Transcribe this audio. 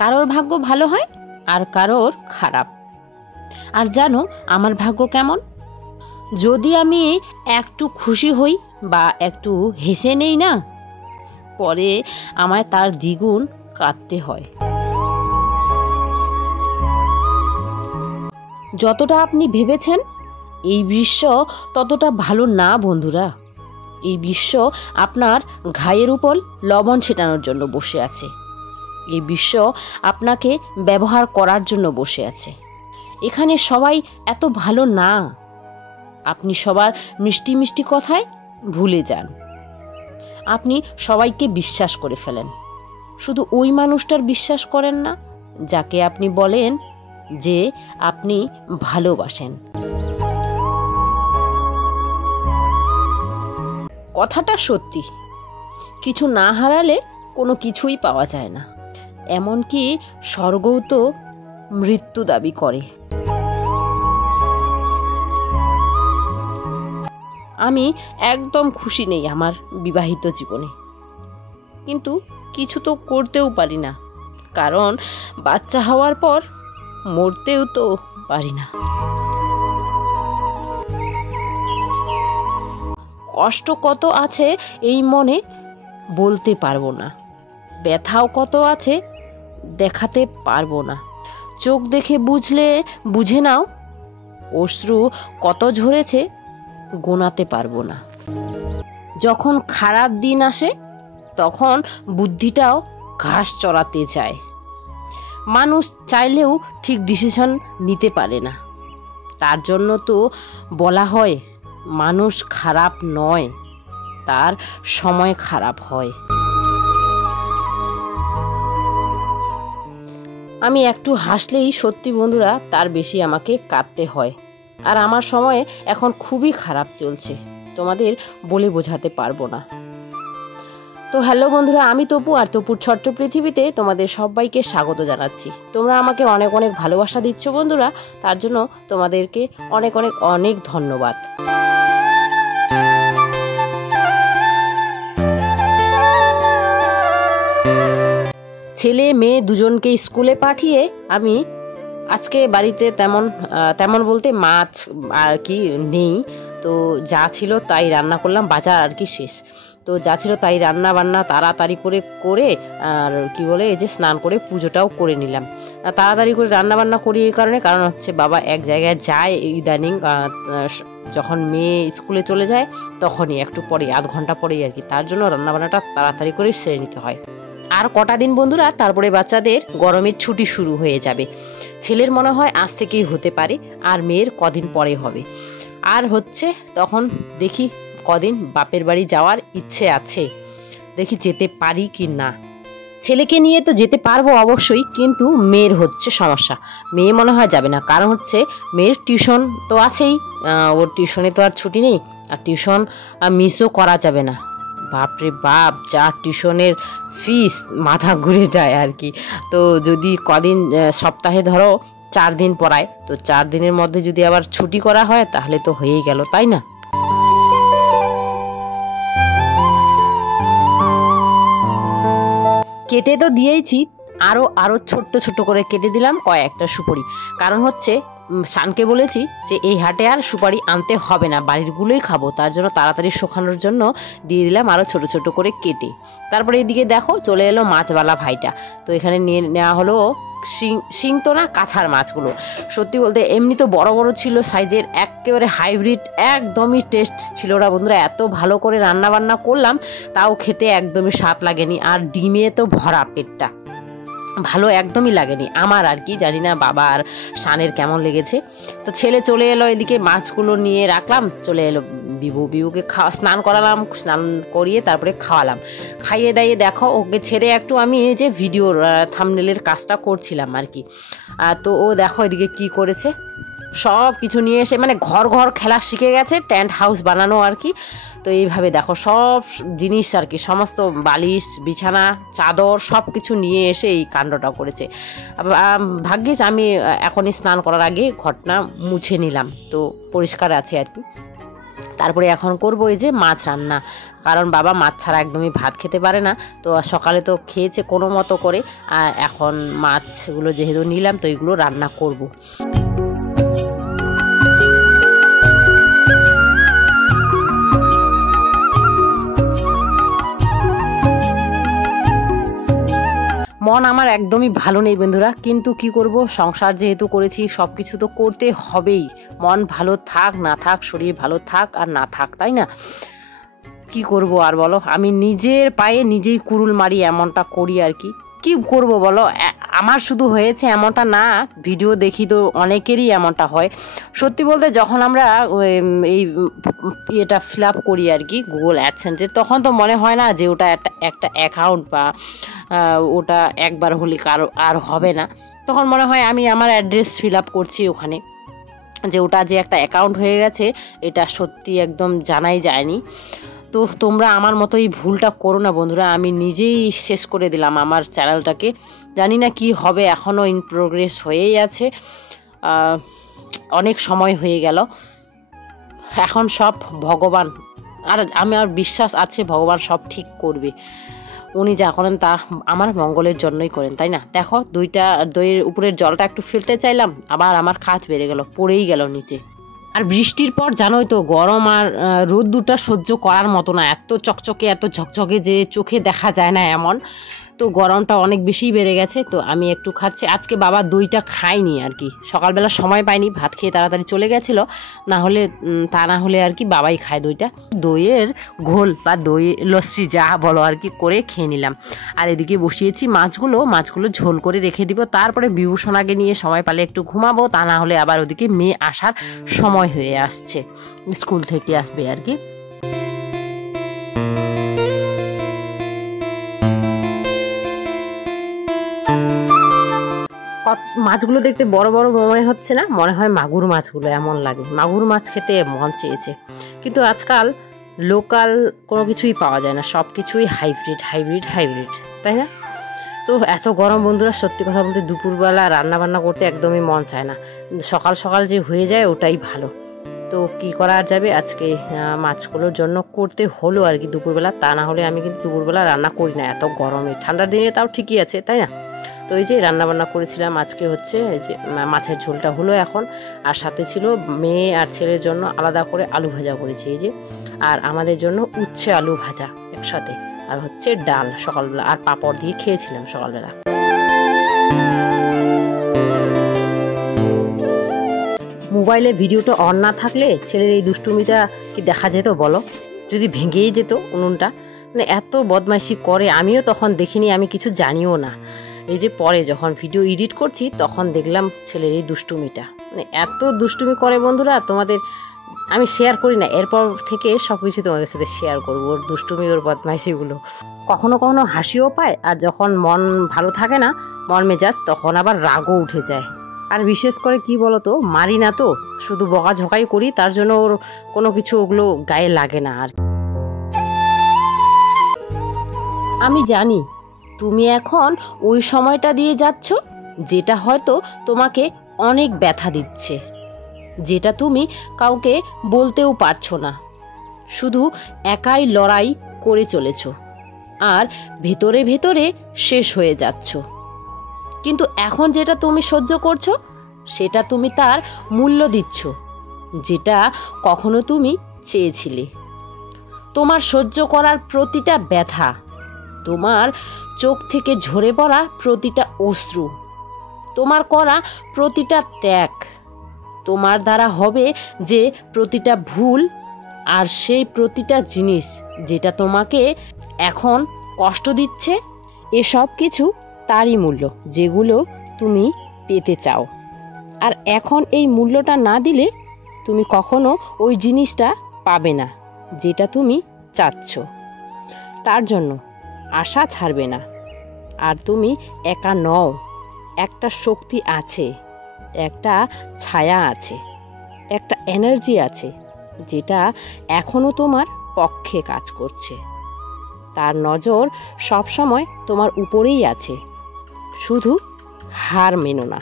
কারোর ভাগ্য ভালো হয় আর কারোর খারাপ। আর জানো আমার ভাগ্য কেমন? যদি আমি একটু খুশি হই বা একটু হেসে নেই না, পরে আমায় তার দ্বিগুণ কাঁদতে হয়। যতটা আপনি ভেবেছেন এই বিশ্ব ততটা ভালো না বন্ধুরা। এই বিশ্ব আপনার ঘায়ের উপর লবণ ছেটানোর জন্য বসে আছে। এই বিশ্ব আপনাকে ব্যবহার করার জন্য বসে আছে। এখানে সবাই এত ভালো না। আপনি সবার মিষ্টি মিষ্টি কথায় ভুলে যান। আপনি সবাইকে বিশ্বাস করে ফেলেন, শুধু ওই মানুষটার বিশ্বাস করেন না যাকে আপনি বলেন যে আপনি ভালোবাসেন। কথাটা সত্যি, কিছু না হারালে কোনো কিছুই পাওয়া যায় না। এমনকি স্বর্গও তো মৃত্যু দাবি করে। আমি একদম খুশি নেই আমার বিবাহিত জীবনে, কিন্তু কিছু তো করতেও পারি না, কারণ বাচ্চা হওয়ার পর মরতেও তো পারি না। কষ্ট কত আছে এই মনে বলতে পারবো না, ব্যথাও কত আছে দেখাতে পারবো না। চোখ দেখে বুঝলে বুঝে নাও, অশ্রু কত ঝরেছে গোনাতে পারবো না। যখন খারাপ দিন আসে তখন বুদ্ধিটাও ঘাস চড়াতে যায়। মানুষ চাইলেও ঠিক ডিসিশন নিতে পারে না। তার জন্য তো বলা হয় মানুষ খারাপ নয়, তার সময় খারাপ হয়। আমি একটু হাসলেই সত্যি বন্ধুরা তার বেশি আমাকে কাঁদতে হয়। আর আমার সময় এখন খুবই খারাপ চলছে, তোমাদের বলে বোঝাতে পারবো না। তো হ্যালো বন্ধুরা, আমি তপু, আর তপুর ছোট্ট পৃথিবীতে তোমাদের সবাইকে স্বাগত জানাচ্ছি। তোমরা আমাকে অনেক অনেক ভালোবাসা দিচ্ছ বন্ধুরা, তার জন্য তোমাদেরকে অনেক অনেক অনেক ধন্যবাদ। ছেলে মেয়ে দুজনকে স্কুলে পাঠিয়ে আমি আজকে বাড়িতে তেমন বলতে মাছ আর কি নেই, তো যা ছিল তাই রান্না করলাম, বাজার আর কি শেষ, তো যা ছিল তাই রান্না বান্না তাড়াতাড়ি করে আর কি বলে এই যে স্নান করে পুজোটাও করে নিলাম। তাড়াতাড়ি করে রান্না বান্না করি এই কারণ হচ্ছে বাবা এক জায়গায় যায় ইদানিং, যখন মেয়ে স্কুলে চলে যায় তখনই একটু পরে আধ ঘন্টা পরেই আর কি, তার জন্য রান্নাবান্নাটা তাড়াতাড়ি করে সেরে নিতে হয়। আর কটা দিন বন্ধুরা তারপরে বাচ্চাদের গরমের ছুটি শুরু হয়ে যাবে। ছেলের মনে হয় আজ থেকেই হতে পারে, আর মেয়ের কদিন পরে হবে। আর হচ্ছে তখন দেখি কদিন বাপের বাড়ি যাওয়ার ইচ্ছে আছে, দেখি যেতে পারি কি না। ছেলেকে নিয়ে তো যেতে পারবো অবশ্যই, কিন্তু মেয়ের হচ্ছে সমস্যা, মেয়ে মনে হয় যাবে না, কারণ হচ্ছে মেয়ের টিউশন তো আছেই, ওর টিউশনে তো আর ছুটি নেই, আর টিউশন মিসও করা যাবে না। বাপরে বাপ, যা টিউশনের ফিস মাথা ঘুরে যায় আর কি। তো যদি কদিন সপ্তাহে ধরো 4 দিন পড়ায়, তো 4 দিনের মধ্যে যদি আবার ছুটি করা হয় তাহলে তো হয়েই গেল, তাই না? কেটে তো দিয়েইছি, আরও ছোট্ট ছোট্ট করে কেটে দিলাম কয়েকটা সুপারি, কারণ হচ্ছে শানকে বলেছি যে এই হাটে আর সুপারি আনতে হবে না, বাড়িরগুলোই খাবো, তার জন্য তাড়াতাড়ি শুকানোর জন্য দিয়ে দিলাম আরও ছোট ছোট করে কেটে। তারপরে এদিকে দেখো চলে এলো মাছওয়ালা ভাইটা, তো এখানে নিয়ে নেওয়া হলো শিং তো না, কাছার মাছগুলো। সত্যি বলতে এমনি তো বড় বড় ছিল সাইজের, একেবারে হাইব্রিড, একদমই টেস্ট ছিল না বন্ধুরা। এত ভালো করে রান্না বান্না করলাম তাও খেতে একদমই স্বাদ লাগেনি, আর ডিমে তো ভরা পেটটা, ভালো একদমই লাগেনি আমার আর কি, জানি না বাবা আর শানের কেমন লেগেছে। তো ছেলে চলে এলো, এদিকে মাছগুলো নিয়ে রাখলাম, চলে এলো বিবুকে স্নান করালাম, স্নান করিয়ে তারপরে খাওয়ালাম, খাইয়ে দাইয়ে দেখো ওকে ছেড়ে একটু আমি এই যে ভিডিওর থাম্বনেলের কাজটা করছিলাম আর কি। তো ও দেখো এদিকে কি করেছে, সব কিছু নিয়ে এসে মানে ঘর খেলা শিখে গেছে, টেন্ট হাউস বানানো আর কি। তো এইভাবে দেখো সব জিনিস আর কি, সমস্ত বালিশ বিছানা চাদর সব কিছু নিয়ে এসে এই কাণ্ডটা করেছে। ভাগ্যিস আমি এখনই স্নান করার আগে ঘরটা মুছে নিলাম, তো পরিষ্কার আছে আর কি। তারপরে এখন করবো এই যে মাছ রান্না, কারণ বাবা মাছ ছাড়া একদমই ভাত খেতে পারে না। তো সকালে তো খেয়েছে কোনো মতো করে, আর এখন মাছগুলো যেহেতু নিলাম তো এগুলো রান্না করব। মন আমার একদমই ভালো নেই বন্ধুরা, কিন্তু কি করব, সংসার যেহেতু করেছি সব কিছু তো করতে হবেই। মন ভালো থাক না থাক, শরীর ভালো থাক আর না থাক, তাই না? কি করব আর বলো, আমি নিজের পায়ে নিজেই কুড়ুল মারি, এমনটা করি আর কি। কি করব বলো, আমার শুধু হয়েছে এমনটা না, ভিডিও দেখি তো অনেকেরই এমনটা হয়। সত্যি বলতে যখন আমরা এই এটা ফিল আপ করি আর কি গুগল অ্যাডসেন্সে, তখন তো মনে হয় না যে ওটা একটা অ্যাকাউন্ট বা ওটা একবার হলে আর হবে না। তখন মনে হয় আমি আমার অ্যাড্রেস ফিল আপ করছি ওখানে, যে ওটা যে একটা অ্যাকাউন্ট হয়ে গেছে এটা সত্যি একদম জানাই যায়নি। তো তোমরা আমার মতো এই ভুলটা করো না বন্ধুরা। আমি নিজেই শেষ করে দিলাম আমার চ্যানেলটাকে, জানি না কি হবে, এখনও ইন প্রোগ্রেস হয়েই আছে। অনেক সময় হয়ে গেল, এখন সব ভগবান, আর আমার বিশ্বাস আছে ভগবান সব ঠিক করবে। উনি যা করেন তা আমার মঙ্গলের জন্যই করেন, তাই না? দেখো দইয়ের উপরের জলটা একটু ফেলতে চাইলাম, আবার আমার কাজ বেড়ে গেল, পড়েই গেল নিচে। আর বৃষ্টির পর জানোই তো গরম আর রোদ দুটা সহ্য করার মতো না, এত চকচকে এত ঝকঝকে যে চোখে দেখা যায় না এমন। তো গরমটা অনেক বেশিই বেড়ে গেছে, তো আমি একটু খাচ্ছি। আজকে বাবা দইটা খায়নি আর কি, সকালবেলা সময় পায়নি, ভাত খেয়ে তাড়াতাড়ি চলে গেছিলো, না হলে আর কি বাবাই খায় দইটা। দইয়ের ঘোল বা দই লস্যি যা বলো আর কি করে খেয়ে নিলাম। আর এদিকে বসিয়েছি মাছগুলো ঝোল করে রেখে দিব, তারপরে বিভূষণাকে নিয়ে সময় পালে একটু ঘুমাবো, তা না হলে আবার ওদিকে মেয়ে আসার সময় হয়ে আসছে, স্কুল থেকে আসবে আর কি। মাছগুলো দেখতে বড় বড় মনে হচ্ছে না, মনে হয় মাগুর মাছগুলো, এমন লাগে। মাগুর মাছ খেতে মন চেয়েছে, কিন্তু আজকাল লোকাল কোনো কিছুই পাওয়া যায় না, সব কিছুই হাইব্রিড, তাই না? তো এত গরম বন্ধুরা, সত্যি কথা বলতে দুপুরবেলা রান্না বান্না করতে একদমই মন চায় না, সকাল সকাল যে হয়ে যায় ওটাই ভালো। তো কি করা যাবে, আজকে মাছগুলোর জন্য করতে হলো আর কি দুপুরবেলা, তা না হলে আমি কিন্তু দুপুরবেলা রান্না করি না এত গরমে। ঠান্ডার দিনে তাও ঠিকই আছে, তাই না? তো এই যে রান্নাবান্না করেছিলাম আজকে, হচ্ছে এই যে মাছের ঝোলটা হলো এখন, আর সাথে ছিল মেয়ে আর ছেলের জন্য আলাদা করে আলু ভাজা করেছি এই যে, আর আমাদের জন্য উচ্ছে আলু ভাজা একসাথে, আর হচ্ছে ডাল সকালবেলা, আর পাঁপড় দিয়ে খেয়েছিলাম সকালবেলা। মোবাইলে ভিডিওটা অন না থাকলে ছেলের এই দুষ্টুমিটা কি দেখা যেত বলো? যদি ভেঙেই যেত উনুনটা, মানে এত বদমাইশি করে, আমিও তখন দেখিনি, আমি কিছু জানিও না। এই যে পরে যখন ভিডিও এডিট করছি তখন দেখলাম ছেলের এই দুষ্টুমিটা, মানে এত দুষ্টুমি করে বন্ধুরা, তোমাদের আমি শেয়ার করি না, এরপর থেকে সব কিছু তোমাদের সাথে শেয়ার করবো, ওর দুষ্টুমি ওর বদমাইশিগুলো। কখনো কখনো হাসিও পায়, আর যখন মন ভালো থাকে না, মন মেজাজ, তখন আবার রাগও উঠে যায়। আর বিশেষ করে কি বলতো, মারি না তো, শুধু বকাঝকাই করি, তার জন্য ওর কোনো কিছু ওগুলো গায়ে লাগে না। আর আমি জানি তুমি এখন ওই সময়টা দিয়ে যাচ্ছ যেটা হয়তো তোমাকে অনেক ব্যথা দিচ্ছে, যেটা তুমি কাউকে বলতেও পারছো না, শুধু একাই লড়াই করে চলেছ, আর ভেতরে ভেতরে শেষ হয়ে যাচ্ছ। কিন্তু এখন যেটা তুমি সহ্য করছো, সেটা তুমি তার মূল্য দিচ্ছ, যেটা কখনো তুমি চেয়েছিলে। তোমার সহ্য করার প্রতিটা ব্যথা, তোমার চোখ থেকে ঝরে পড়া প্রতিটা অশ্রু, তোমার করা প্রতিটা ত্যাগ, তোমার দ্বারা হবে যে প্রতিটা ভুল, আর সেই প্রতিটা জিনিস যেটা তোমাকে এখন কষ্ট দিচ্ছে, এসব কিছু তারই মূল্য, যেগুলো তুমি পেতে চাও। আর এখন এই মূল্যটা না দিলে তুমি কখনো ওই জিনিসটা পাবে না যেটা তুমি চাচ্ছ। তার জন্য আশা ছাড়বে না। আর তুমি একা নও, একটা শক্তি আছে, একটা ছায়া আছে, একটা এনার্জি আছে, যেটা এখনো তোমার পক্ষে কাজ করছে। তার নজর সবসময় তোমার উপরেই আছে, শুধু হার মেনো না।